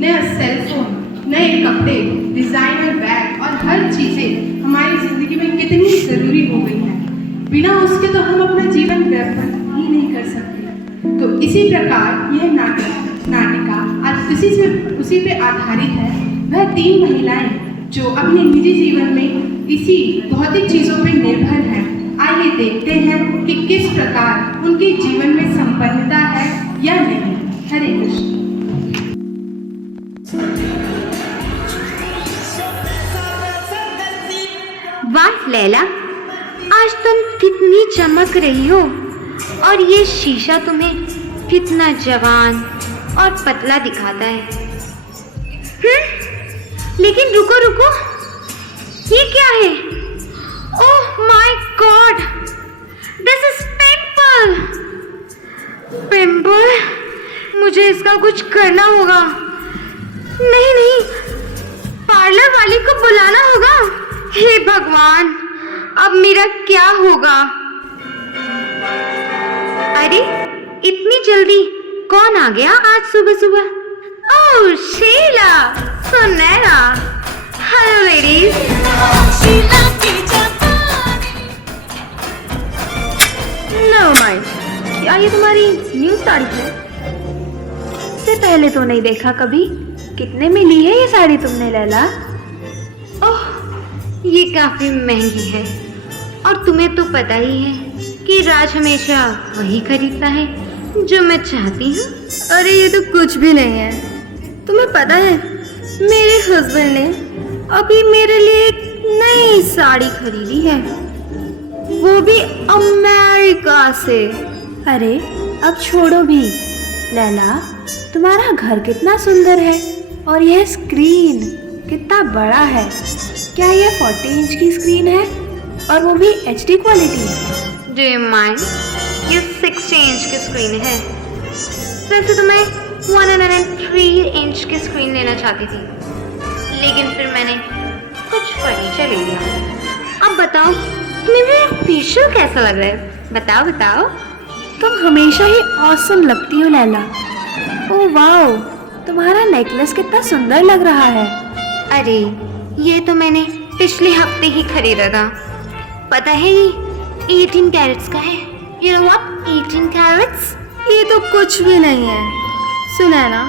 नया cell phone, नए कपड़े, डिजाइनर बैग और हर चीज़ें हमारी ज़िंदगी में कितनी ज़रूरी हो गई है। बिना उसके तो हम अपना जीवन व्यतीत ही नहीं कर सकते। तो इसी प्रकार यह नाटिका आज उसी पे आधारित है। वह 3 महिलाएं जो अपने निजी जीवन में इसी भौतिक चीज़ों पर निर्भर हैं। आइए देखते हैं कि किस प्रकार उनके जीवन में संपन्नता है या नहीं। हरे कृष्ण। वाह लैला, आज तुम कितनी चमक रही हो और ये शीशा तुम्हें कितना जवान और पतला दिखाता है। लेकिन रुको रुको, ये क्या है? Oh my God, this is pimple. Pimple, मुझे इसका कुछ करना होगा। नहीं नहीं, पार्लर वाली को बुलाना होगा। हे भगवान, अब मेरा क्या होगा? अरे इतनी जल्दी कौन आ गया आज सुबह सुबह? Oh Sheela, Sunaina. Hello ladies. No mind, क्या ये तुम्हारी न्यू साड़ी है? इससे पहले तो नहीं देखा कभी। कितने में ली है ये साड़ी तुमने लैला? ओह, ये काफी महंगी है और तुम्हें तो पता ही है कि राज हमेशा वही खरीदता है जो मैं चाहती हूँ। अरे ये तो कुछ भी नहीं है। तुम्हें पता है मेरे हस्बैंड ने अभी मेरे लिए एक नई साड़ी खरीदी है, वो भी अमेरिका से। अरे अब छोड़ो भी लैला, तुम्हारा घर कितना सुंदर है और यह स्क्रीन कितना बड़ा है। क्या यह 40 इंच की स्क्रीन है और वो भी HD quality? Do you mind? ये 60 इंच की स्क्रीन है। वैसे तो मैं 103 इंच की स्क्रीन लेना चाहती थी, लेकिन फिर मैंने कुछ फर्नीचर ले लिया। अब बताओ तुम्हें मेरा फेशियल कैसा लग रहा है? बताओ बताओ। तुम हमेशा ही ऑसम लगती हो लैला। ओह वाओ, तुम्हारा नेकलेस कितना सुंदर लग रहा है। अरे ये तो मैंने पिछले हफ्ते ही खरीदा था। पता है ये 18 कैरेट्स का है। You know what? 18 कैरेट्स? ये तो कुछ भी नहीं है। सुनैना,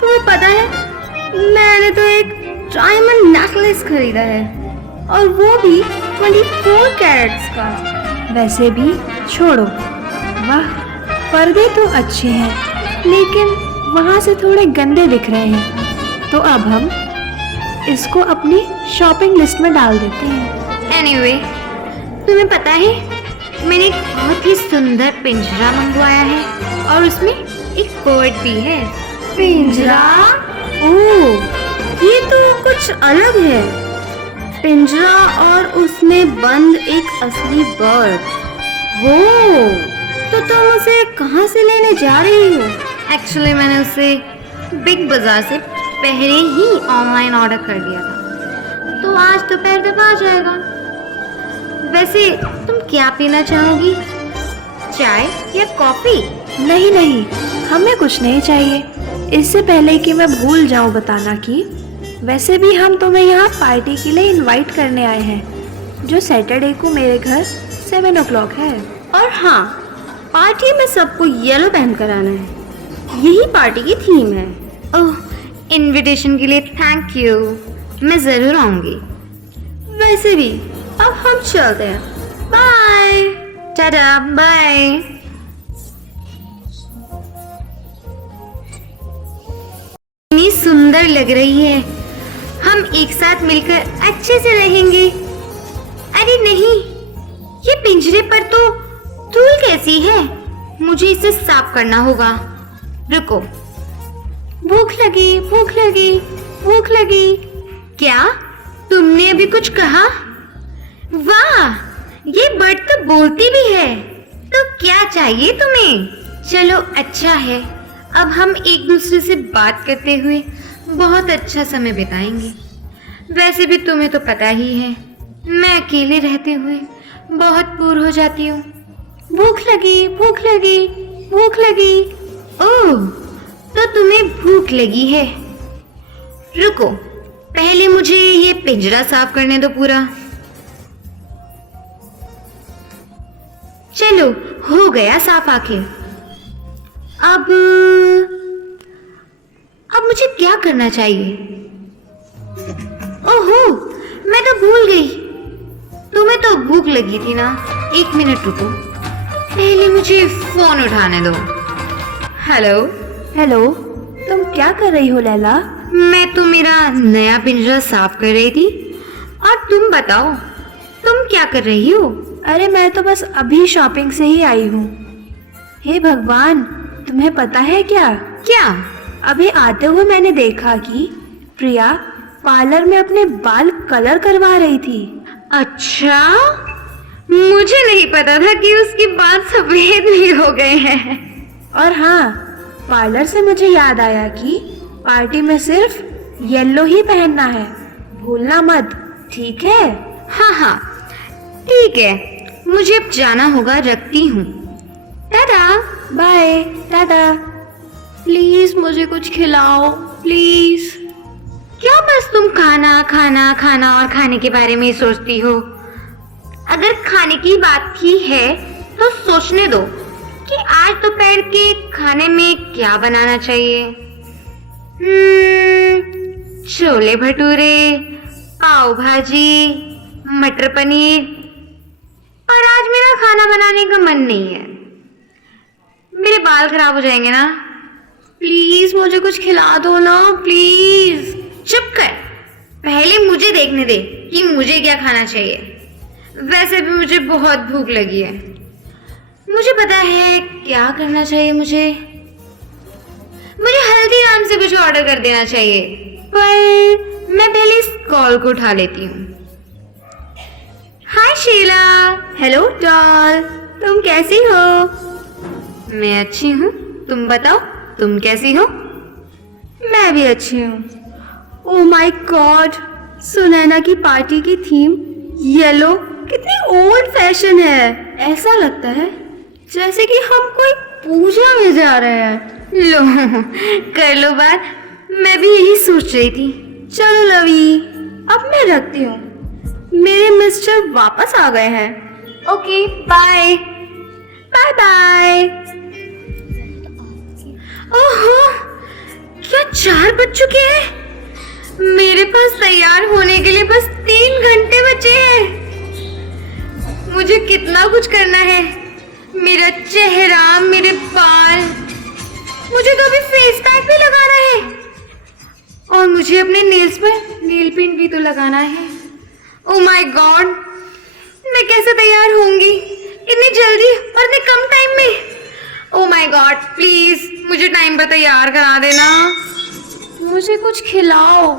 तुम्हें पता है मैंने तो एक डायमंड नेकलेस खरीदा है और वो भी 24 कैरेट्स का। वैसे भी छोड़ो। वाह, पर्दे तो अच्छे हैं लेकिन वहाँ से थोड़े गंदे दिख रहे हैं, तो अब हम इसको अपनी शॉपिंग लिस्ट में डाल देते हैं। एनीवे, तुम्हें पता है मैंने एक बहुत ही सुंदर पिंजरा मंगवाया है और उसमें एक बर्ड भी है। पिंजरा? ओह, ये तो कुछ अलग है। पिंजरा और उसमें बंद एक असली बर्ड। वो तो तुम उसे कहाँ से लेने जा रही हो? एक्चुअली मैंने उसे बिग बाजार से पहले ही ऑनलाइन ऑर्डर कर दिया था, तो आज दोपहर तक आ जाएगा। वैसे तुम क्या पीना चाहोगी, चाय या कॉफी? नहीं नहीं, हमें कुछ नहीं चाहिए। इससे पहले कि मैं भूल जाऊं बताना कि वैसे भी हम तुम्हें यहाँ पार्टी के लिए इनवाइट करने आए हैं, जो सैटरडे को मेरे घर 7 o'clock है। और हाँ, पार्टी में सबको येलो पहन कर आना है, यही पार्टी की थीम है। ओह, इनविटेशन के लिए थैंक यू, मैं ज़रूर आऊँगी। वैसे भी अब हम चलते हैं। Bye, tata, bye. इतनी सुंदर लग रही है, हम एक साथ मिलकर अच्छे से रहेंगे। अरे नहीं, ये पिंजरे पर तो धूल कैसी है? मुझे इसे साफ करना होगा। रुको, भूख लगी, भूख लगी, भूख लगी। क्या तुमने अभी कुछ कहा? वाह, ये बर्ड तो बोलती भी है। तो क्या चाहिए तुम्हें? चलो अच्छा है, अब हम एक दूसरे से बात करते हुए बहुत अच्छा समय बिताएंगे। वैसे भी तुम्हें तो पता ही है, मैं अकेले रहते हुए बहुत बोर हो जाती हूँ। भूख लगी, भूख लगी, भूख लगी। ओह, तो तुम्हें भूख लगी है? रुको, पहले मुझे ये पिंजरा साफ करने दो पूरा। चलो, हो गया साफ आखिर। अब मुझे क्या करना चाहिए? ओहो, मैं तो भूल गई। तुम्हें तो भूख लगी थी ना? 1 मिनट रुको, पहले मुझे फोन उठाने दो। हेलो। हेलो, तुम क्या कर रही हो लैला? मैं तो मेरा नया पिंजरा साफ कर रही थी। और तुम बताओ, तुम क्या कर रही हो? अरे मैं तो बस अभी शॉपिंग से ही आई हूँ। हे भगवान, तुम्हें पता है क्या? क्या? अभी आते हुए मैंने देखा कि प्रिया पार्लर में अपने बाल कलर करवा रही थी। अच्छा, मुझे नहीं पता था कि उसके बाल सफेद भी हो गए हैं। और हाँ, पार्लर से मुझे याद आया कि पार्टी में सिर्फ येलो ही पहनना है, भूलना मत, ठीक है? हाँ हाँ, ठीक है, मुझे अब जाना होगा, रखती हूँ। टाटा। बाय। टाटा। प्लीज मुझे कुछ खिलाओ, प्लीज। क्या बस तुम खाना खाना खाना और खाने के बारे में ही सोचती हो? अगर खाने की बात ही है तो सोचने दो कि आज दोपहर के खाने में क्या बनाना चाहिए। छोले भटूरे, पाव भाजी, मटर पनीर। और आज मेरा खाना बनाने का मन नहीं है, मेरे बाल खराब हो जाएंगे ना। प्लीज मुझे कुछ खिला दो ना, प्लीज। चुप कर, पहले मुझे देखने दे कि मुझे क्या खाना चाहिए। वैसे भी मुझे बहुत भूख लगी है, मुझे पता है क्या करना चाहिए। मुझे हल्दीराम से कुछ ऑर्डर कर देना चाहिए, पर मैं पहले इस कॉल को उठा लेती हूँ। हाय शीला। हेलो डॉल, तुम कैसी हो? मैं अच्छी हूँ, तुम बताओ, तुम कैसी हो? मैं भी अच्छी हूँ। ओह माय गॉड, सुनैना की पार्टी की थीम येलो कितनी ओल्ड फैशन है। ऐसा लगता है जैसे कि हम कोई पूजा में जा रहे हैं। लो, कर लो बात, मैं भी यही सोच रही थी। चलो लवी, अब मैं रखती हूँ, मेरे मिस्टर वापस आ गए हैं। Okay, bye. Bye bye. ओहो, क्या 4 बज चुके हैं? मेरे पास तैयार होने के लिए बस 3 घंटे बचे हैं। मुझे कितना कुछ करना है, मेरा चेहरा, मेरे बाल, मुझे तो अभी फेस पैक भी लगाना है और मुझे अपने नेल्स पर नेल पेंट भी तो लगाना है। ओह माय गॉड, मैं कैसे तैयार होंगी इतनी जल्दी और इतने कम टाइम में? ओह माय गॉड, प्लीज मुझे टाइम पर तैयार करा देना। मुझे कुछ खिलाओ,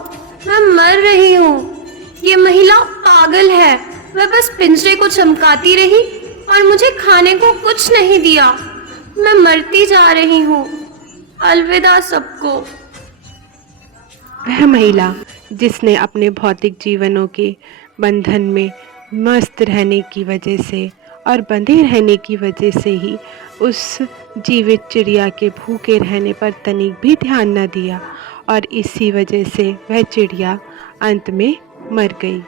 मैं मर रही हूँ। ये महिला पागल है, वह बस पिंजरे को चमकाती रही और मुझे खाने को कुछ नहीं दिया। मैं मरती जा रही हूँ। अलविदा सबको। वह महिला जिसने अपने भौतिक जीवनों के बंधन में मस्त रहने की वजह से और बंधे रहने की वजह से ही उस जीवित चिड़िया के भूखे रहने पर तनिक भी ध्यान न दिया और इसी वजह से वह चिड़िया अंत में मर गई।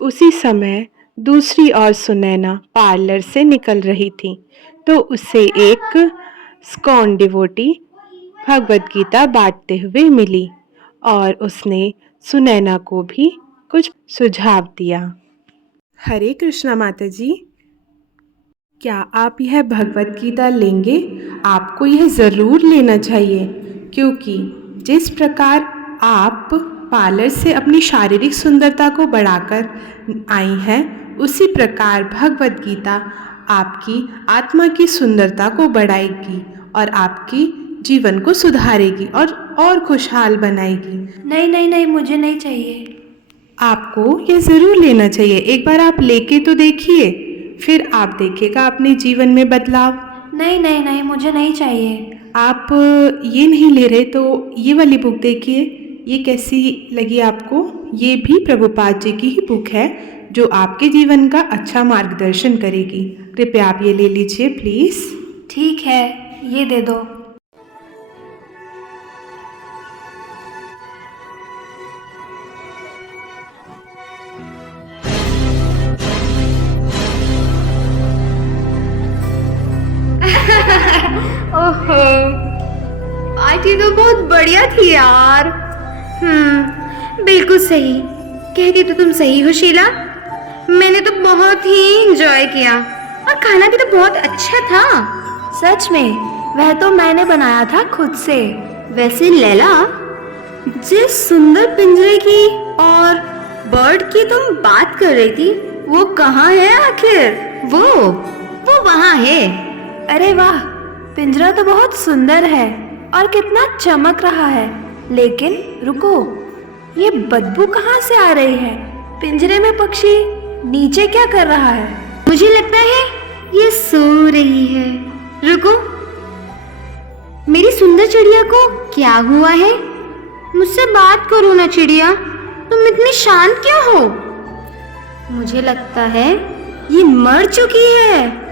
उसी समय दूसरी ओर सुनैना पार्लर से निकल रही थी तो उसे एक स्कॉन डिवोटी भगवत गीता बांटते हुए मिली और उसने सुनैना को भी कुछ सुझाव दिया। हरे कृष्णा माता जी, क्या आप यह भगवत गीता लेंगे? आपको यह ज़रूर लेना चाहिए, क्योंकि जिस प्रकार आप पार्लर से अपनी शारीरिक सुंदरता को बढ़ाकर आई हैं, उसी प्रकार भगवत गीता आपकी आत्मा की सुंदरता को बढ़ाएगी और आपकी जीवन को सुधारेगी और खुशहाल बनाएगी। नहीं नहीं नहीं, मुझे नहीं चाहिए। आपको यह ज़रूर लेना चाहिए। एक बार आप लेके तो देखिए, फिर आप देखिएगा अपने जीवन में बदलाव। नहीं नहीं नहीं, मुझे नहीं चाहिए। आप ये नहीं ले रहे तो ये वाली बुक देखिए, ये कैसी लगी आपको? ये भी प्रभुपाद जी की ही बुक है जो आपके जीवन का अच्छा मार्गदर्शन करेगी। कृपया आप ये ले लीजिए प्लीज़। ठीक है, ये दे दो। पार्टी तो बहुत बढ़िया थी यार। बिल्कुल सही कहती तो तुम सही हो शीला। मैंने तो बहुत ही एंजॉय किया और खाना भी तो बहुत अच्छा था। सच में, वह तो मैंने बनाया था खुद से। वैसे लैला, जिस सुंदर पिंजरे की और बर्ड की तुम बात कर रही थी, वो कहाँ है आखिर? वो वहाँ है। अरे वाह, पिंजरा तो बहुत सुंदर है और कितना चमक रहा है। लेकिन रुको, ये बदबू कहाँ से आ रही है? पिंजरे में पक्षी नीचे क्या कर रहा है? मुझे लगता है ये सो रही है। रुको, मेरी सुंदर चिड़िया को क्या हुआ है? मुझसे बात करो ना चिड़िया, तुम इतनी शांत क्यों हो? मुझे लगता है ये मर चुकी है।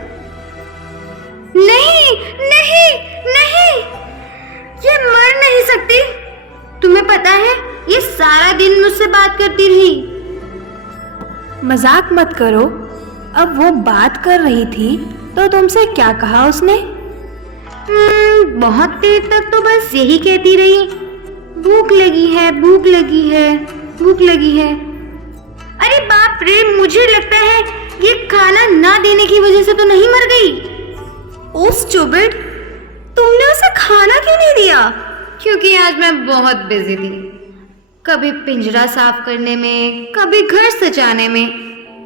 नहीं नहीं नहीं, ये मर नहीं सकती। तुम्हें पता है ये सारा दिन मुझसे बात करती रही। मजाक मत करो। अब वो बात कर रही थी तो तुमसे क्या कहा उसने? बहुत देर तक तो बस यही कहती रही, भूख लगी है, भूख लगी है, भूख लगी है। अरे बाप रे, मुझे लगता है ये खाना ना देने की वजह से तो नहीं मर गई। ओस चुबिट, तुमने उसे खाना क्यों नहीं दिया? क्योंकि आज मैं बहुत बिजी थी, कभी पिंजरा साफ करने में, कभी घर सजाने में,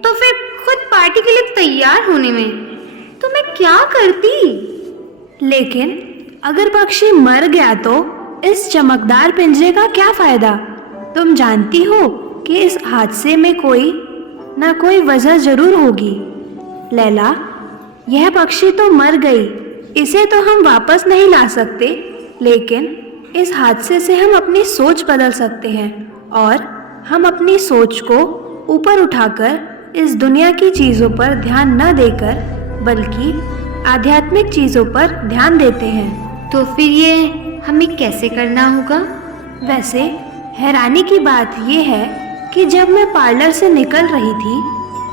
तो फिर खुद पार्टी के लिए तैयार होने में। तो मैं क्या करती? लेकिन अगर पक्षी मर गया तो इस चमकदार पिंजरे का क्या फायदा? तुम जानती हो कि इस हादसे में कोई ना कोई वजह जरूर होगी। लैला, यह पक्षी तो मर गई, इसे तो हम वापस नहीं ला सकते, लेकिन इस हादसे से हम अपनी सोच बदल सकते हैं और हम अपनी सोच को ऊपर उठाकर इस दुनिया की चीज़ों पर ध्यान न देकर बल्कि आध्यात्मिक चीज़ों पर ध्यान देते हैं। तो फिर ये हमें कैसे करना होगा? वैसे हैरानी की बात यह है कि जब मैं पार्लर से निकल रही थी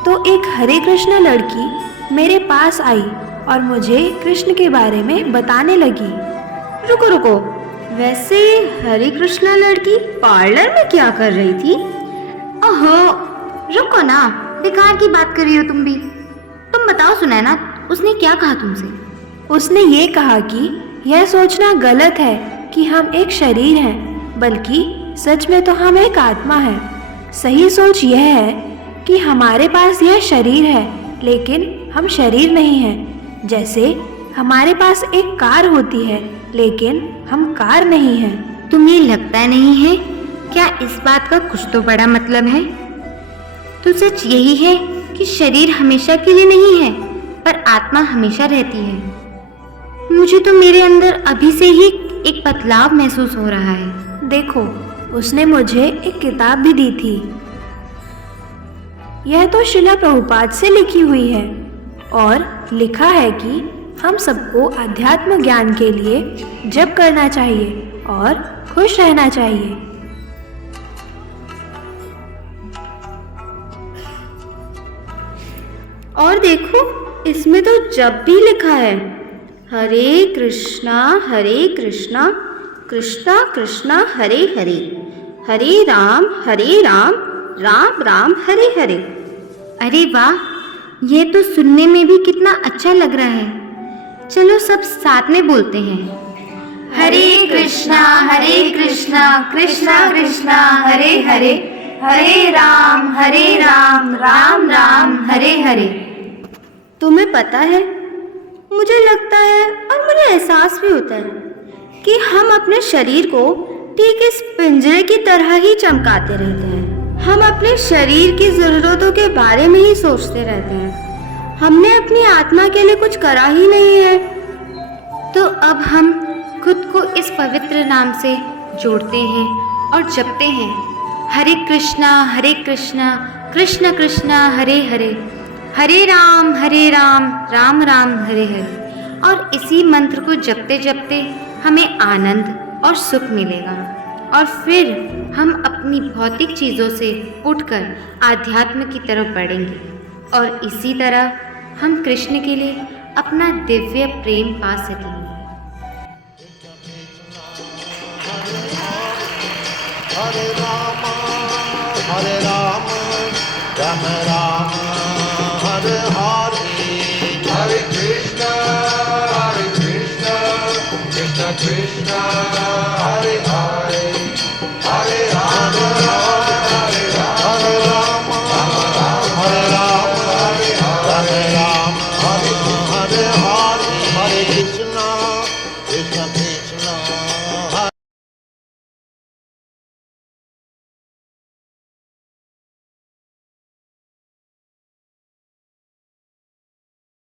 तो एक हरे कृष्ण लड़की मेरे पास आई और मुझे कृष्ण के बारे में बताने लगी। रुको रुको, वैसे हरे कृष्णा लड़की पार्लर में क्या कर रही थी? ओहो, रुको ना, बेकार की बात कर रही हो तुम भी। तुम बताओ सुनैना, उसने क्या कहा तुमसे? उसने ये कहा कि यह सोचना गलत है कि हम एक शरीर हैं, बल्कि सच में तो हम एक आत्मा है। सही सोच यह है कि हमारे पास यह शरीर है, लेकिन हम शरीर नहीं हैं। जैसे हमारे पास एक कार होती है, लेकिन हम कार नहीं हैं। तुम्हें लगता नहीं है क्या इस बात का कुछ तो बड़ा मतलब है? तो सच यही है कि शरीर हमेशा के लिए नहीं है, पर आत्मा हमेशा रहती है। मुझे तो मेरे अंदर अभी से ही एक बदलाव महसूस हो रहा है। देखो, उसने मुझे एक किताब भी दी थी। यह तो शिला प्रभुपाद से लिखी हुई है और लिखा है कि हम सबको अध्यात्म ज्ञान के लिए जप करना चाहिए और खुश रहना चाहिए। और देखो, इसमें तो जप भी लिखा है, हरे कृष्णा कृष्णा कृष्णा हरे हरे, हरे राम राम राम हरे हरे। अरे वाह, ये तो सुनने में भी कितना अच्छा लग रहा है। चलो सब साथ में बोलते हैं, हरे कृष्णा कृष्णा कृष्णा हरे हरे, हरे राम राम राम हरे हरे। तुम्हें पता है, मुझे लगता है और मुझे एहसास भी होता है कि हम अपने शरीर को ठीक इस पिंजरे की तरह ही चमकाते रहते हैं। हम अपने शरीर की ज़रूरतों के बारे में ही सोचते रहते हैं, हमने अपनी आत्मा के लिए कुछ करा ही नहीं है। तो अब हम खुद को इस पवित्र नाम से जोड़ते हैं और जपते हैं, हरे कृष्णा कृष्ण कृष्णा हरे हरे, हरे राम राम राम हरे हरे। और इसी मंत्र को जपते जपते हमें आनंद और सुख मिलेगा और फिर हम अपनी भौतिक चीज़ों से उठकर आध्यात्म की तरफ बढ़ेंगे और इसी तरह हम कृष्ण के लिए अपना दिव्य प्रेम पा सकेंगे। हरे राम राम राम